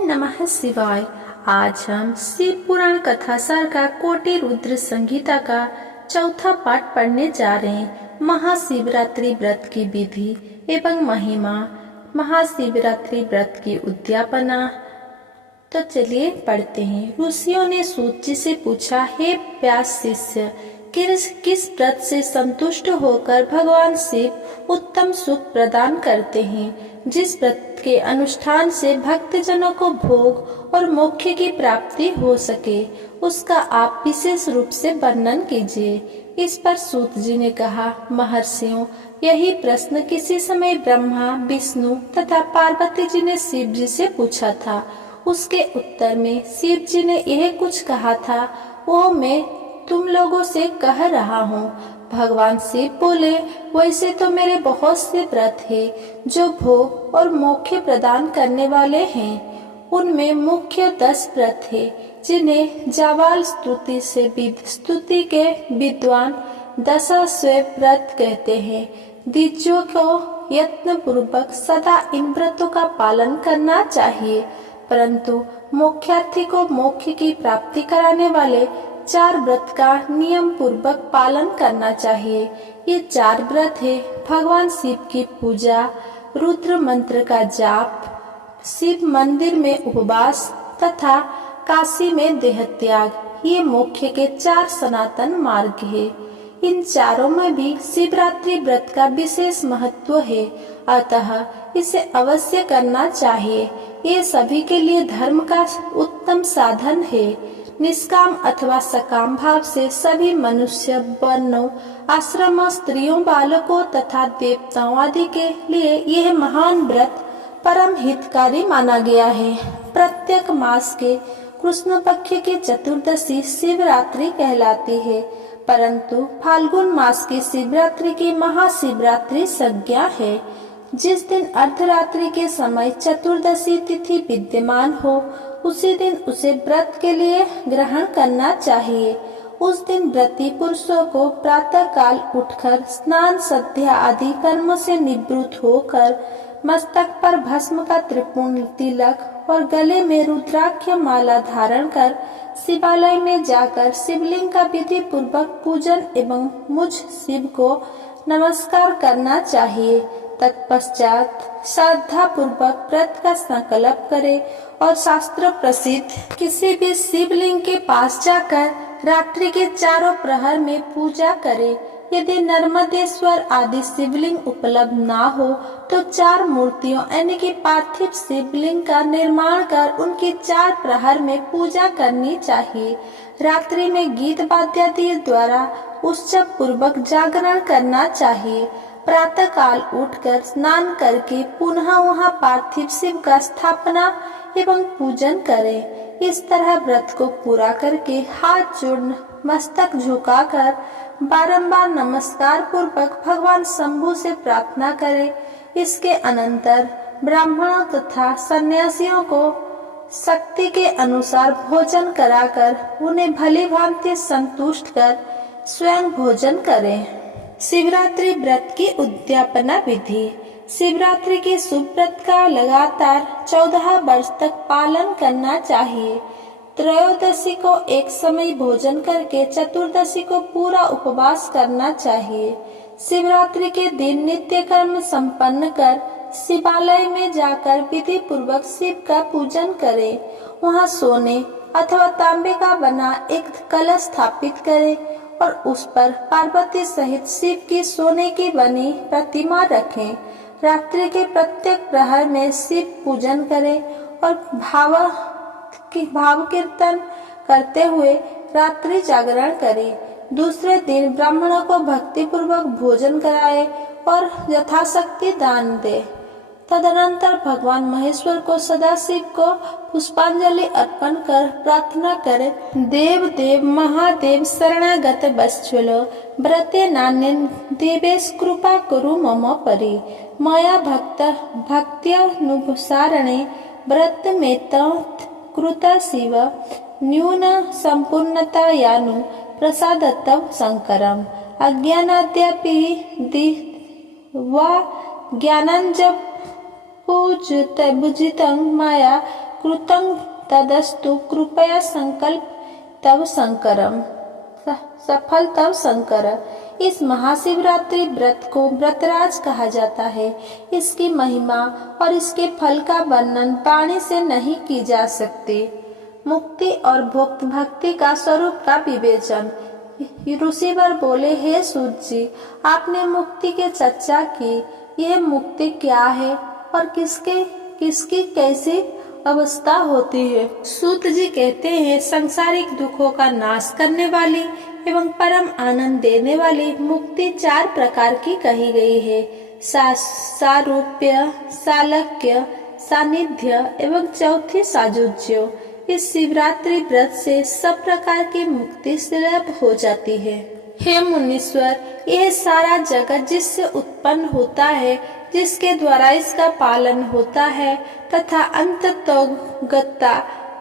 नमः शिवाय। आज हम शिव पुराण कथा सार का कोटि रुद्र संहिता का चौथा पाठ पढ़ने जा रहे हैं। महाशिवरात्रि व्रत की विधि एवं महिमा, महाशिवरात्रि व्रत की उद्यापना। तो चलिए पढ़ते हैं। ऋषियों ने सूत जी से पूछा, हे व्यास शिष्य, किस व्रत से संतुष्ट होकर भगवान शिव उत्तम सुख प्रदान करते हैं, जिस व्रत के अनुष्ठान से भक्तजनों को भोग और मोक्ष की प्राप्ति हो सके, उसका आप विशेष रूप से वर्णन कीजिए। इस पर सूत जी ने कहा, महर्षियों, यही प्रश्न किसी समय ब्रह्मा, विष्णु तथा पार्वती जी ने शिव जी से पूछा था। उसके उत्तर में शिव जी ने यह कुछ कहा था, वो मैं तुम लोगों से कह रहा हूँ। भगवान शिव बोले, वैसे तो मेरे बहुत से व्रत हैं जो भोग और मोक्ष प्रदान करने वाले हैं। उनमें मुख्य 10 व्रत है जिन्हें जावाल स्तुति के विद्वान दशाश्वमेध व्रत कहते हैं। द्विजों को यत्न पूर्वक सदा इन व्रतों का पालन करना चाहिए, परंतु मोक्षार्थी को मोक्ष की प्राप्ति कराने वाले 4 व्रत का नियम पूर्वक पालन करना चाहिए। ये 4 व्रत है भगवान शिव की पूजा, रुद्र मंत्र का जाप, शिव मंदिर में उपवास तथा काशी में देह त्याग। ये मोक्ष के 4 सनातन मार्ग है। इन चारों में भी शिवरात्रि व्रत का विशेष महत्व है, अतः इसे अवश्य करना चाहिए। ये सभी के लिए धर्म का उत्तम साधन है। निष्काम अथवा सकाम भाव से सभी मनुष्य, वर्णों, आश्रम, स्त्रियों, बालकों तथा देवताओं आदि के लिए यह महान व्रत परम हितकारी माना गया है। प्रत्येक मास के कृष्ण पक्ष की चतुर्दशी शिवरात्रि कहलाती है, परंतु फाल्गुन मास की शिवरात्रि की महाशिवरात्रि संज्ञा है। जिस दिन अर्धरात्रि के समय चतुर्दशी तिथि विद्यमान हो, उसी दिन उसे व्रत के लिए ग्रहण करना चाहिए। उस दिन व्रती पुरुषों को प्रातः काल उठकर स्नान, संध्या आदि कर्मों से निवृत्त होकर मस्तक पर भस्म का त्रिपुंड तिलक और गले में रुद्राक्ष माला धारण कर शिवालय में जाकर शिवलिंग का विधि पूर्वक पूजन एवं मुझ शिव को नमस्कार करना चाहिए। तत्पश्चात श्रद्धा पूर्वक व्रत का संकल्प करे और शास्त्र प्रसिद्ध किसी भी शिवलिंग के पास जाकर रात्रि के 4 प्रहर में पूजा करे। यदि नर्मदेश्वर आदि शिवलिंग उपलब्ध ना हो तो 4 मूर्तियों यानी कि पार्थिव शिवलिंग का निर्माण कर उनकी 4 प्रहर में पूजा करनी चाहिए। रात्रि में गीत वाद्यादि द्वारा उत्सव पूर्वक जागरण करना चाहिए। प्रातः काल उठकर स्नान करके पुनः वहां पार्थिव शिव का स्थापना एवं पूजन करें। इस तरह व्रत को पूरा करके हाथ जोड़ मस्तक झुकाकर बारंबार नमस्कार पूर्वक भगवान शंभु से प्रार्थना करें। इसके अनंतर ब्राह्मणों तथा सन्यासियों को शक्ति के अनुसार भोजन कराकर उन्हें भली भांति संतुष्ट कर स्वयं भोजन करें। शिवरात्रि व्रत की उद्यापना विधि। शिवरात्रि के शुभ व्रत का लगातार 14 वर्ष तक पालन करना चाहिए। त्रयोदशी को एक समय भोजन करके चतुर्दशी को पूरा उपवास करना चाहिए। शिवरात्रि के दिन नित्य कर्म संपन्न कर शिवालय में जाकर विधि पूर्वक शिव का पूजन करें। वहां सोने अथवा तांबे का बना एक कलश स्थापित करें और उस पर पार्वती सहित शिव की सोने की बनी प्रतिमा रखें। रात्रि के प्रत्येक प्रहर में शिव पूजन करें और भाव कीर्तन करते हुए रात्रि जागरण करें। दूसरे दिन ब्राह्मणों को भक्ति पूर्वक भोजन कराए और यथाशक्ति दान दे। तदनंतर भगवान महेश्वर को सदाशिव को पुष्पांजलि अर्पण कर प्रार्थना करे, देव देव महादेव शरणागत वत्सल व्रते नान्यन देवेश कृपा कुरु मम परि मया भक्त्यनुसारणे व्रत में कृत शिव न्यून संपूर्णता यानु प्रसादतव शंकरम अज्ञानाद्यापि वा ज्ञानांजप पूजितं माया कृतं तदस्तु कृपया संकल्प तव शंकरम, सफल तव शंकर। इस महाशिवरात्रि व्रत को व्रतराज कहा जाता है। इसकी महिमा और इसके फल का वर्णन वाणी से नहीं की जा सकती। मुक्ति और भोक्त भक्ति का स्वरूप का विवेचन। ऋषिवर बोले, हे सूत जी, आपने मुक्ति की चर्चा की। यह मुक्ति क्या है और किसकी कैसी अवस्था होती है? सूत जी कहते हैं, सांसारिक दुखों का नाश करने वाली एवं परम आनंद देने वाली मुक्ति 4 प्रकार की कही गई है। सारूप्य, सालक्य, सानिध्य एवं चौथी साजुज्य। इस शिवरात्रि व्रत से सब प्रकार की मुक्ति सुलभ हो जाती है। हे मुनीश्वर, यह सारा जगत जिससे उत्पन्न होता है, जिसके द्वारा इसका पालन होता है तथा अंततोगता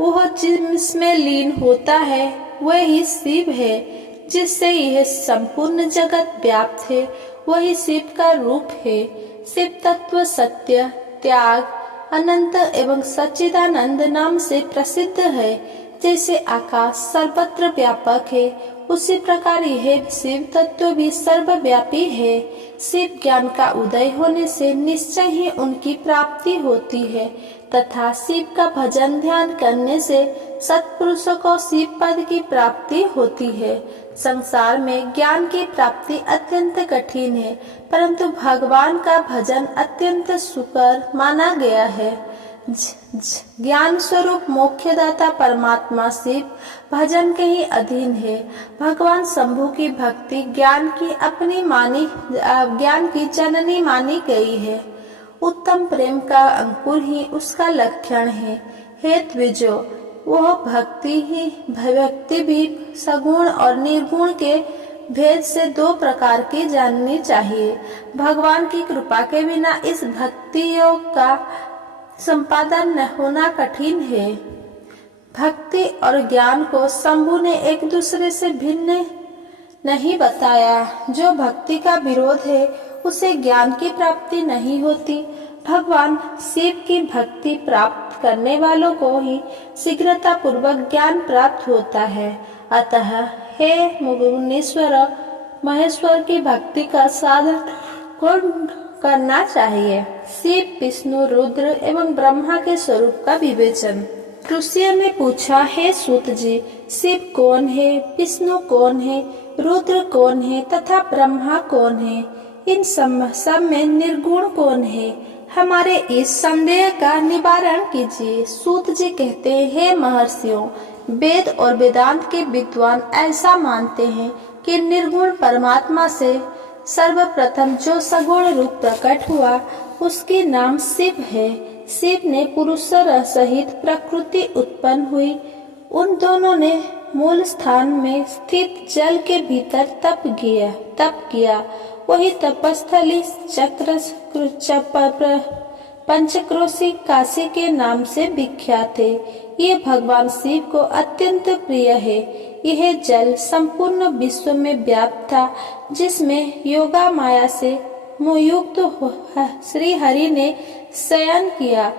वह जिसमें लीन होता है, वही शिव है। जिससे यह संपूर्ण जगत व्याप्त है, वही शिव का रूप है। शिव तत्व सत्य, त्याग, अनंत एवं सच्चिदानंद नाम से प्रसिद्ध है। जैसे आकाश सर्वत्र व्यापक है, उसी प्रकार यह शिव तत्व भी सर्वव्यापी है। शिव ज्ञान का उदय होने से निश्चय ही उनकी प्राप्ति होती है तथा शिव का भजन ध्यान करने से सत्पुरुषों को शिव पद की प्राप्ति होती है। संसार में ज्ञान की प्राप्ति अत्यंत कठिन है, परंतु भगवान का भजन अत्यंत सुकर माना गया है। ज्ञान स्वरूप मोक्षदाता परमात्मा शिव भजन के ही अधीन है। भगवान शंभु की भक्ति ज्ञान की जननी मानी गई है। उत्तम प्रेम का अंकुर ही उसका लक्षण है। हे द्विजो, वह भक्ति भी सगुण और निर्गुण के भेद से 2 प्रकार की जाननी चाहिए। भगवान की कृपा के बिना इस भक्ति योग का संपादन होना कठिन है। भक्ति और ज्ञान को शंभु ने एक दूसरे से भिन्न नहीं बताया। जो भक्ति का विरोध है, उसे ज्ञान की प्राप्ति नहीं होती। भगवान शिव की भक्ति प्राप्त करने वालों को ही शीघ्रता पूर्वक ज्ञान प्राप्त होता है। अतः हे मुनीश्वर, महेश्वर की भक्ति का साधन कौन करना चाहिए? शिव, विष्णु, रुद्र एवं ब्रह्मा के स्वरूप का विवेचन। ऋषियों ने पूछा, हे सूत जी, शिव कौन है, विष्णु कौन है, रुद्र कौन है तथा ब्रह्मा कौन है? इन सब में निर्गुण कौन है? हमारे इस संदेह का निवारण कीजिए। सूत जी कहते हैं, हे महर्षियों, वेद और वेदांत के विद्वान ऐसा मानते हैं कि निर्गुण परमात्मा से सर्वप्रथम जो सगुण रूप प्रकट हुआ, उसके नाम शिव है। शिव ने पुरुष सहित प्रकृति उत्पन्न हुई। उन दोनों ने मूल स्थान में स्थित जल के भीतर तप किया। वही तपस्थली पंचक्रोशी काशी के नाम से विख्यात है। ये भगवान शिव को अत्यंत प्रिय है। यह जल संपूर्ण विश्व में व्याप्त था, जिसमें योगा माया से मुयुक्त श्री हरि ने शयन किया।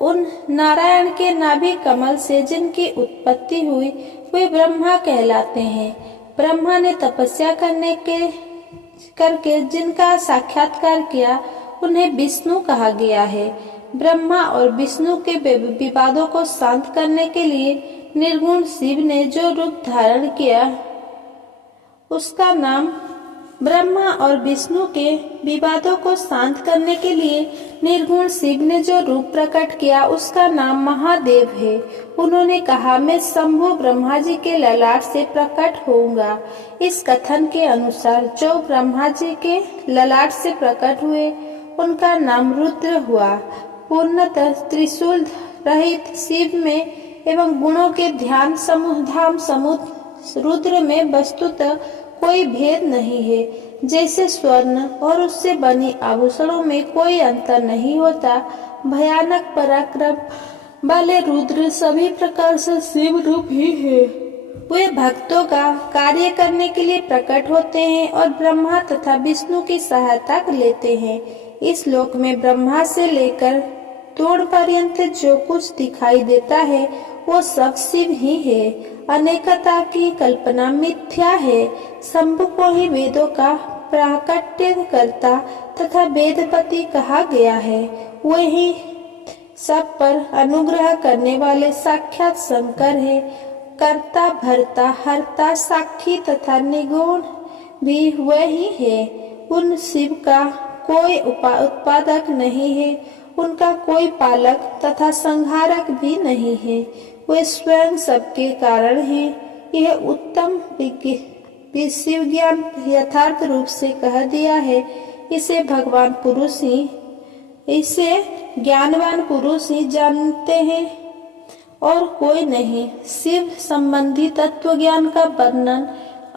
उन नारायण के नाभि कमल से जिनकी उत्पत्ति हुई, वे ब्रह्मा कहलाते हैं। ब्रह्मा ने तपस्या करके जिनका साक्षात्कार किया, उन्हें विष्णु कहा गया है। ब्रह्मा और विष्णु के विवादों को शांत करने के लिए निर्गुण शिव ने जो रूप धारण किया, उसका नाम ब्रह्मा और विष्णु के विवादों को शांत करने के लिए निर्गुण शिव ने जो रूप प्रकट किया, उसका नाम महादेव है। उन्होंने कहा, मैं शंभु ब्रह्मा जी के ललाट से प्रकट होऊंगा। इस कथन के अनुसार जो ब्रह्मा जी के ललाट से प्रकट हुए, उनका नाम रुद्र हुआ। पूर्णतः त्रिशूल रहित शिव में एवं गुणों के ध्यान धाम समुद्र रुद्र में वस्तुतः कोई भेद नहीं है। जैसे स्वर्ण और उससे बनी आभूषणों में कोई अंतर नहीं होता, भयानक पराक्रम वाले रुद्र सभी प्रकार से शिव रूप ही है। वे भक्तों का कार्य करने के लिए प्रकट होते हैं और ब्रह्मा तथा विष्णु की सहायता लेते हैं। इस लोक में ब्रह्मा से लेकर दूर पर्यंत जो कुछ दिखाई देता है वो सब शिव ही है। अनेकता की कल्पना मिथ्या है। शंभु को ही वेदों का प्राकट्य करता तथा वेदपति कहा गया है। वही सब पर अनुग्रह करने वाले साक्षात शंकर है। कर्ता भरता हरता साक्षी तथा निगुण भी वही है। उन शिव का कोई उत्पादक नहीं है, उनका कोई पालक तथा संहारक भी नहीं है। वे स्वयं सबके कारण हैं। यह उत्तम शिव ज्ञान यथार्थ रूप से कह दिया है। इसे ज्ञानवान पुरुष ही जानते हैं और कोई नहीं। शिव संबंधी तत्व ज्ञान का वर्णन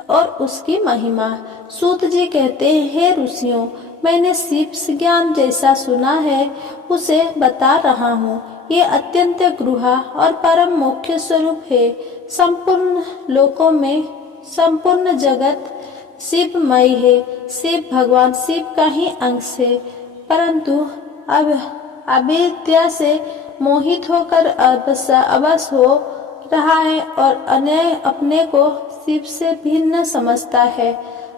और उसकी महिमा। सूत जी कहते हैं, हे ऋषियों, मैंने शिव ज्ञान जैसा सुना है उसे बता रहा हूँ। ये अत्यंत गूढ़ और परम मुख्य स्वरूप है। संपूर्ण लोकों में संपूर्ण जगत शिवमय है। शिव भगवान शिव का ही अंश है, परंतु अब अविद्या से मोहित होकर अवश हो रहा है और अपने को शिव से भिन्न समझता है।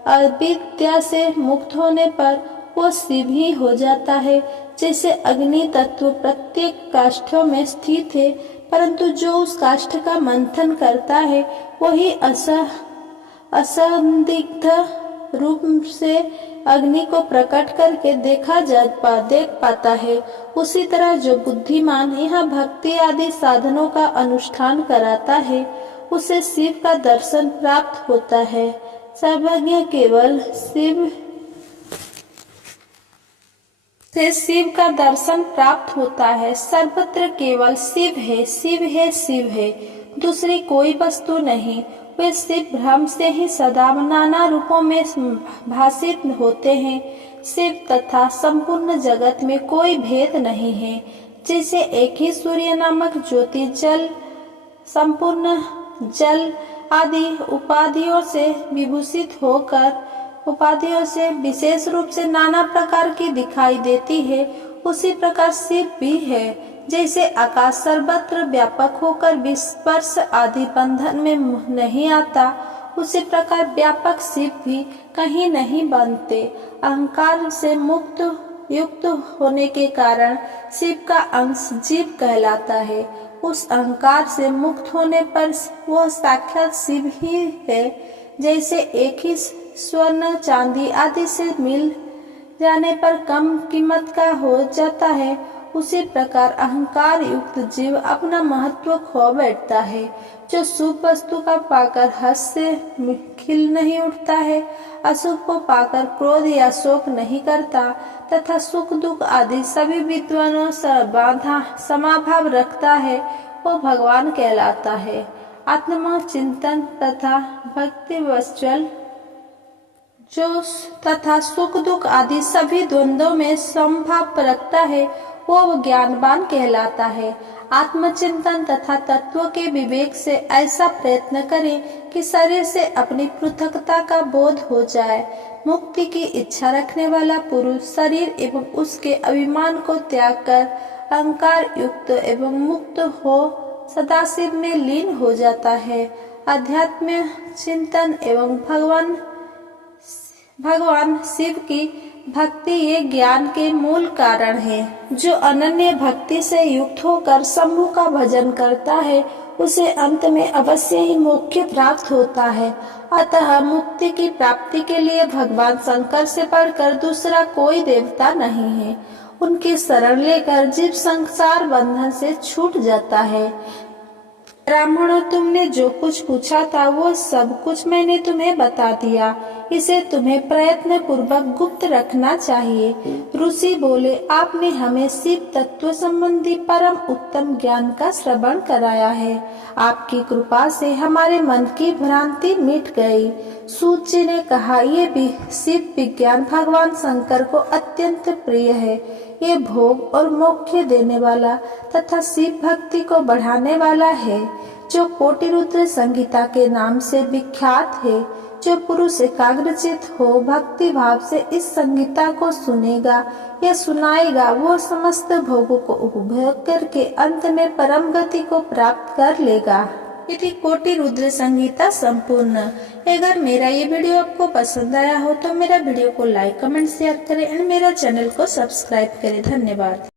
अविद्या से मुक्त होने पर वो शिव ही हो जाता है। जैसे अग्नि तत्व प्रत्येक काष्ठों में स्थित है, परंतु जो उस काष्ठ का मंथन करता है वही असंदिग्ध रूप से अग्नि को प्रकट करके देख पाता है। उसी तरह जो बुद्धिमान यह भक्ति आदि साधनों का अनुष्ठान कराता है उसे शिव का दर्शन प्राप्त होता है। सर्वज्ञ केवल शिव का दर्शन प्राप्त होता है। सर्वत्र केवल शिव है, शिव है, शिव है, दूसरी कोई वस्तु नहीं। वे शिव भ्रम से ही सदा नाना रूपों में भासित होते हैं। शिव तथा संपूर्ण जगत में कोई भेद नहीं है। जैसे एक ही सूर्य नामक ज्योति जल संपूर्ण जल आदि उपाधियों से विभूषित होकर उपाधियों से विशेष रूप से नाना प्रकार की दिखाई देती है, उसी प्रकार शिव भी है। जैसे आकाश सर्वत्र व्यापक होकर विस्पर्श आदि बंधन में नहीं आता, उसी प्रकार व्यापक शिव भी कहीं नहीं बनते। अहंकार से युक्त होने के कारण शिव का अंश जीव कहलाता है। उस अहंकार से मुक्त होने पर वह साक्षात शिव ही है। जैसे एक ही स्वर्ण चांदी आदि से मिल जाने पर कम कीमत का हो जाता है, उसी प्रकार अहंकार युक्त जीव अपना महत्व खो बैठता है। जो शुभ वस्तु का पाकर हर्ष से खिल नहीं उठता है, अशुभ को पाकर क्रोध या शोक नहीं करता तथा सुख दुख आदि सभी विद्वानों से बाधा समाभाव रखता है, वो भगवान कहलाता है। आत्मा चिंतन तथा भक्ति वत्सल जो तथा सुख दुख आदि सभी द्वंद्वों में समभाव रखता है, वो ज्ञानवान कहलाता है। आत्मचिंतन तथा तत्व के विवेक से ऐसा प्रयत्न करें कि शरीर से अपनी पृथकता का बोध हो जाए। मुक्ति की इच्छा रखने वाला पुरुष शरीर एवं उसके अभिमान को त्याग कर अहंकार युक्त एवं मुक्त हो सदाशिव में लीन हो जाता है। अध्यात्म चिंतन एवं भगवान शिव की भक्ति ये ज्ञान के मूल कारण है। जो अनन्य भक्ति से युक्त होकर शंभु का भजन करता है उसे अंत में अवश्य ही मोक्ष प्राप्त होता है। अतः मुक्ति की प्राप्ति के लिए भगवान शंकर से बढ़कर दूसरा कोई देवता नहीं है। उनकी शरण लेकर जीव संसार बंधन से छूट जाता है। ब्राह्मणों, तुमने जो कुछ पूछा था वो सब कुछ मैंने तुम्हें बता दिया। इसे तुम्हें प्रयत्न पूर्वक गुप्त रखना चाहिए। ऋषि बोले, आपने हमें शिव तत्व संबंधी परम उत्तम ज्ञान का श्रवण कराया है। आपकी कृपा से हमारे मन की भ्रांति मिट गई। सूत जी ने कहा, ये भी शिव विज्ञान भगवान शंकर को अत्यंत प्रिय है। ये भोग और मोक्ष देने वाला तथा शिव भक्ति को बढ़ाने वाला है, जो कोटि रुद्र संहिता के नाम से विख्यात है, जो पुरुष एकाग्रचित हो भक्ति भाव से इस संगीता को सुनेगा या सुनाएगा, वो समस्त भोगों को उपभोग करके अंत में परम गति को प्राप्त कर लेगा। यदि कोटि रुद्र संगीता संपूर्ण। अगर मेरा ये वीडियो आपको पसंद आया हो तो मेरा वीडियो को लाइक, कमेंट, शेयर करें और मेरा चैनल को सब्सक्राइब करें। धन्यवाद।